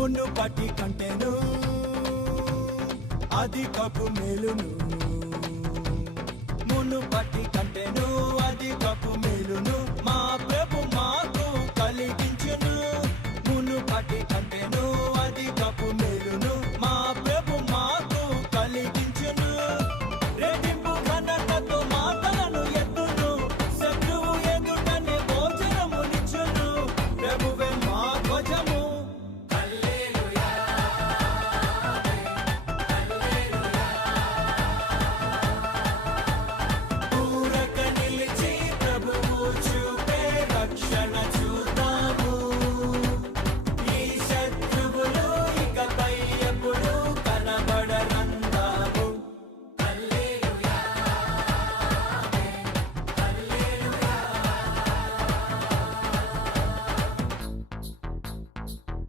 మునుపటి కంటెను అధికపు మేలును, మునుపటి కంటెను అధికపు మేలును మా ప్రభు మాకు కలిగించును. మునుపటి కంటెను